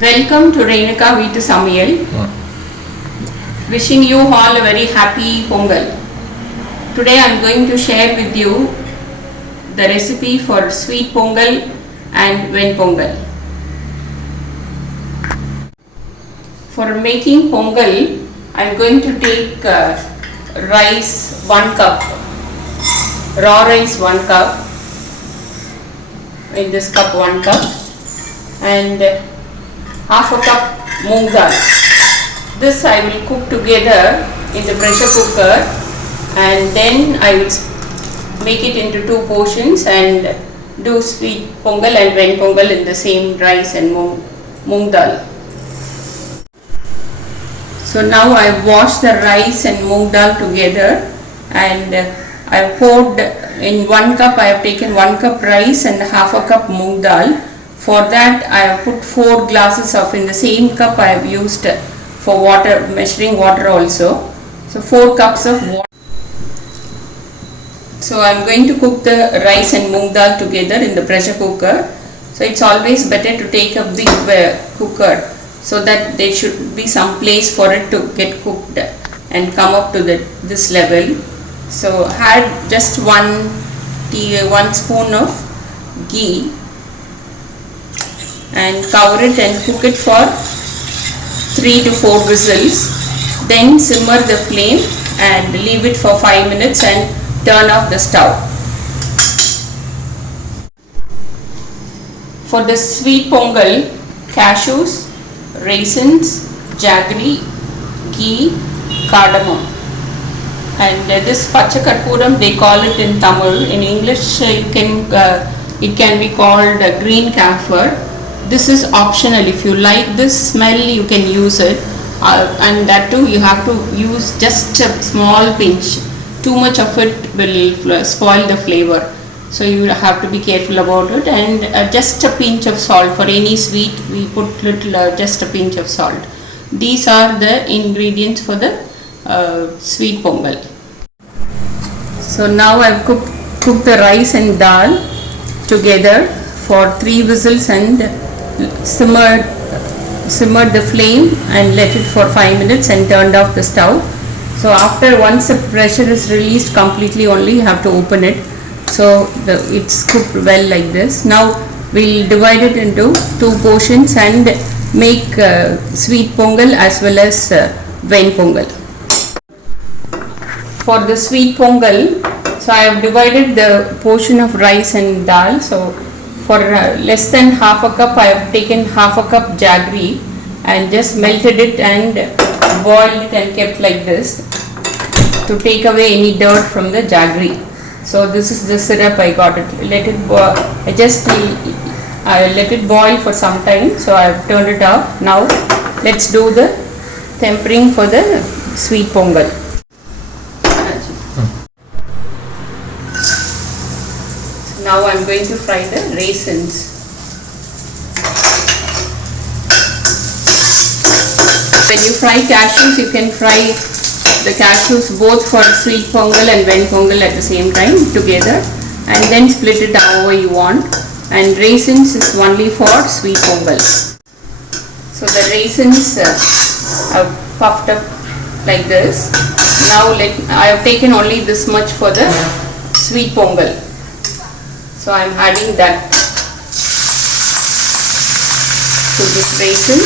Welcome to Renuka Veetu Samayal. Wishing you all a very happy Pongal. Today I am going to share with you the recipe for sweet Pongal and ven Pongal. For making Pongal, I am going to take rice 1 cup, raw rice 1 cup, in this cup 1 cup, and half a cup moong dal. This I will cook together in the pressure cooker, and then I will make it into 2 portions and do sweet Pongal and ven Pongal in the same rice and moong dal. So now I have washed the rice and moong dal together, and I have poured in 1 cup. I have taken 1 cup rice and half a cup moong dal. For that I have put 4 glasses of, in the same cup I have used for water, measuring water also. So 4 cups of water. So I am going to cook the rice and moong dal together in the pressure cooker. So it's always better to take a big cooker, so that there should be some place for it to get cooked and come up to this level. So add just 1 spoon of ghee and cover it and cook it for 3 to 4 whistles. Then simmer the flame and leave it for 5 minutes and turn off the stove. For the sweet Pongal, cashews, raisins, jaggery, ghee, cardamom, and this pachakarpuram they call it in Tamil. In English it can be called green camphor. This is optional. If you like this smell, you can use it, and that too you have to use just a small pinch. Too much of it will spoil the flavor, so you have to be careful about it. And just a pinch of salt. For any sweet we put just a pinch of salt. These are the ingredients for the sweet Pongal. So now I have cooked the rice and dal together for 3 whistles and simmered the flame and let it for 5 minutes and turned off the stove. So once the pressure is released completely, only you have to open it. So it's cooked well like this. Now we'll divide it into 2 portions and make sweet Pongal as well as ven Pongal. For the sweet Pongal, so I have divided the portion of rice and dal. So for less than half a cup, I have taken half a cup jaggery and just melted it and boiled it and kept like this to take away any dirt from the jaggery. So this is the syrup I got it. I let it boil for some time. So I have turned it off. Now let's do the tempering for the sweet Pongal. Now I am going to fry the raisins. When you fry cashews, you can fry the cashews both for sweet Pongal and ven Pongal at the same time together, and then split it however you want. And raisins is only for sweet Pongal. So the raisins are puffed up like this. Now I have taken only this much for the sweet Pongal. So I am adding that to this raisin,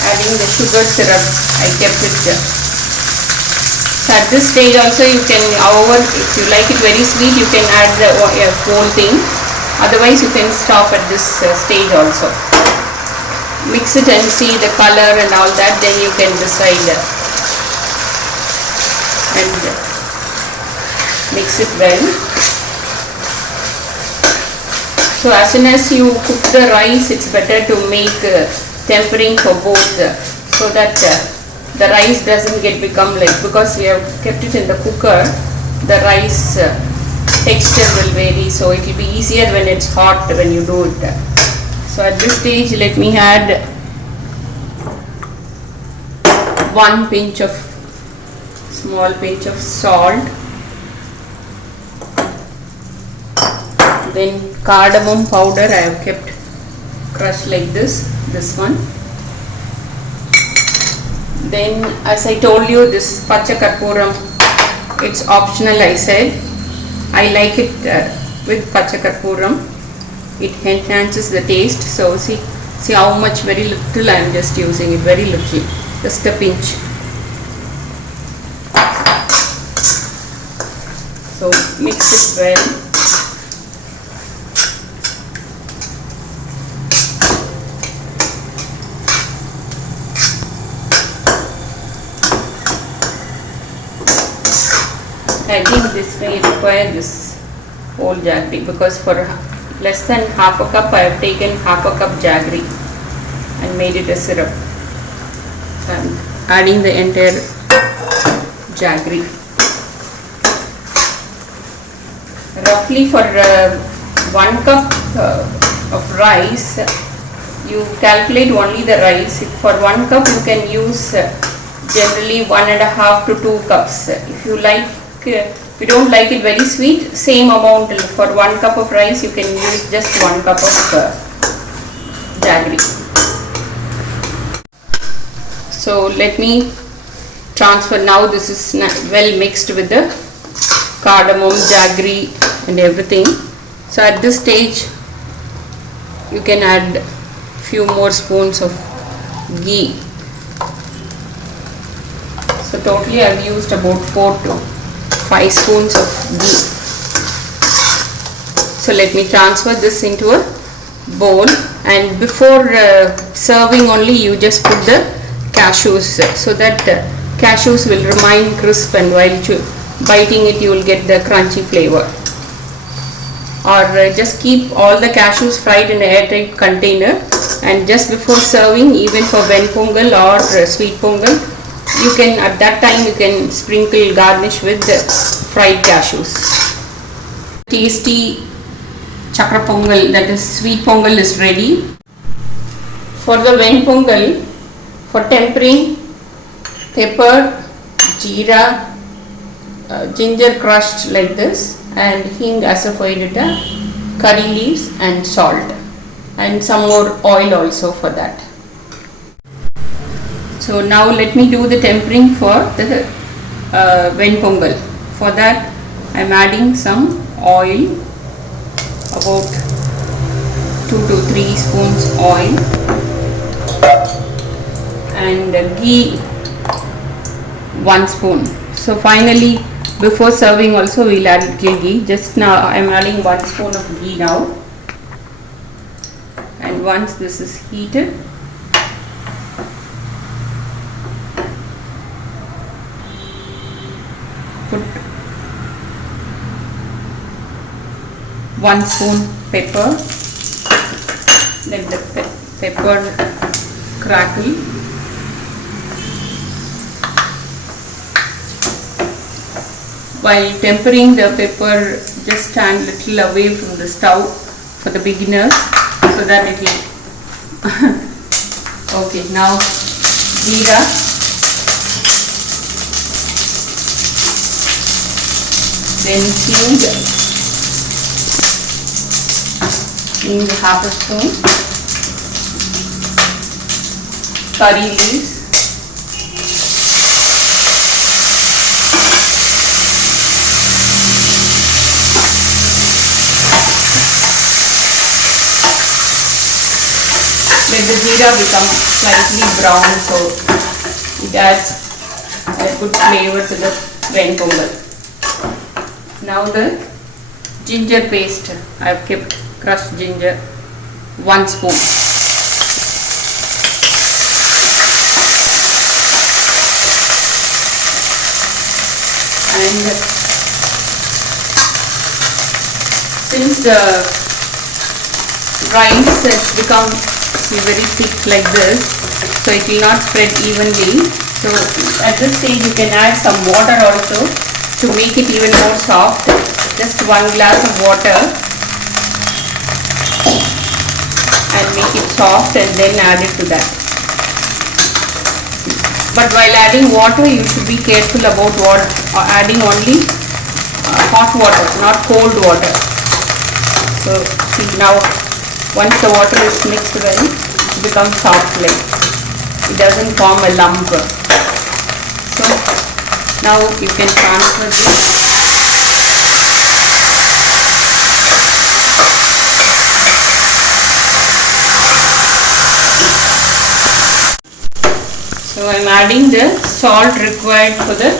adding the sugar syrup. I kept it there. So at this stage also you can, however, if you like it very sweet, you can add the whole thing. Otherwise you can stop at this stage also. Mix it and see the color and all that, then you can decide and mix it well. So as soon as you cook the rice, it's better to make tempering for both, so that the rice doesn't become like, because we have kept it in the cooker, the rice texture will vary, so it will be easier when it's hot when you do it. So at this stage, let me add 1 small pinch of salt. Then cardamom powder, I have kept crush like this one. Then as I told you, this Pacha Karpooram, it's optional. I said I like it with Pacha Karpooram. It enhances the taste. So see how much, very little I am just using it, very little, just a pinch. So mix it well. I think this may require this whole jaggery, because for less than half a cup I have taken half a cup jaggery and made it a syrup. So I am adding the entire jaggery. Roughly for 1 cup of rice, you calculate only the rice. For 1 cup you can use generally 1.5 to 2 cups. If you like, if you don't like it very sweet, same amount. For 1 cup of rice you can use just 1 cup of jaggery. So let me transfer. Now this is well mixed with the cardamom, jaggery and everything. So at this stage you can add few more spoons of ghee. So totally I have used about 4 to 5 spoons of ghee. So let me transfer this into a bowl, and before serving only you just put the cashews, so that cashews will remain crisp, and while biting it you will get the crunchy flavor. Or just keep all the cashews fried in an airtight container, and just before serving, even for Venpongal or sweet pongal, you can, at that time you can sprinkle, garnish with fried cashews. Tasty chakra pongal, that is sweet pongal, is ready. For the Venpongal, for tempering, pepper, jeera, ginger crushed like this, and hing asafoetida, curry leaves and salt, and some more oil also for that. So now let me do the tempering for the Venpongal. For that I am adding some oil, about 2 to 3 spoons oil, and ghee 1 spoon. So finally before serving also we will add little ghee. Just now I am adding 1 spoon of ghee now, and once this is heated, put 1 spoon pepper. Let the pepper crackle. While tempering the pepper, just stand little away from the stove for the beginners, so that it will okay. Now jeera, then hing half a spoon, curry leaves, let the jeera become slightly brown, so it adds a good flavor to the Venpongal. Now the ginger paste, I have kept crushed ginger 1 spoon. And since the rice has become very thick like this, so it will not spread evenly. So at this stage you can add some water also to make it even more soft. Just 1 glass of water and make it soft, and then add it to that. But while adding water, you should be careful about adding only hot water, not cold water. So see, now Once the water is mixed well, it becomes soft like. It doesn't form a lump. So now you can transfer this. So I am adding the salt required for the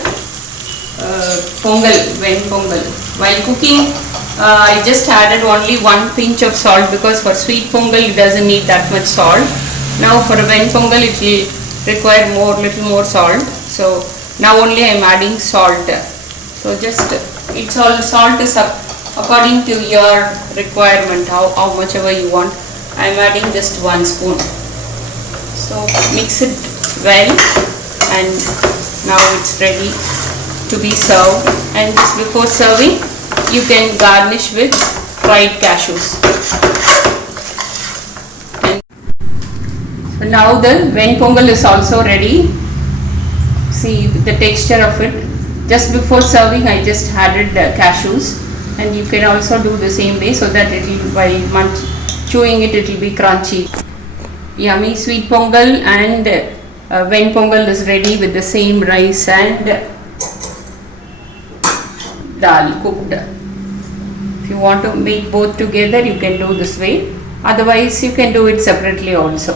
pongal, ven pongal. While cooking, I just added only 1 pinch of salt because for sweet pongal it doesn't need that much salt. Now for a ven pongal it will require little more salt. So now only I am adding salt. So just it's all salt is according to your requirement, how much ever you want. I am adding just 1 spoon. So mix it well, and now it's ready to be served. And just before serving, you can garnish with fried cashews. And so now the ven pongal is also ready. See the texture of it. Just before serving, I just added cashews, and you can also do the same way so that it will, while chewing it, it will be crunchy. Yummy sweet pongal and ven pongal is ready with the same rice and dal cooked. If you want to make both together, you can do this way. Otherwise, you can do it separately also.